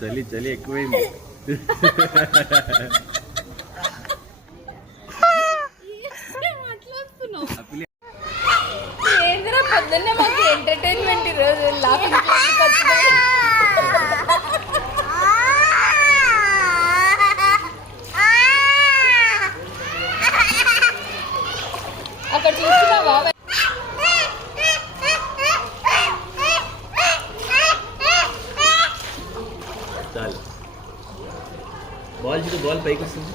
చలి చలి ఎక్కువైంది. పొద్దున్నే మాకు ఎంటర్టైన్మెంట్ ఈరోజు అక్కడ చూస్తున్నావా? చాలు బాల్ చూడు, బాల్ పైకి వస్తుంది.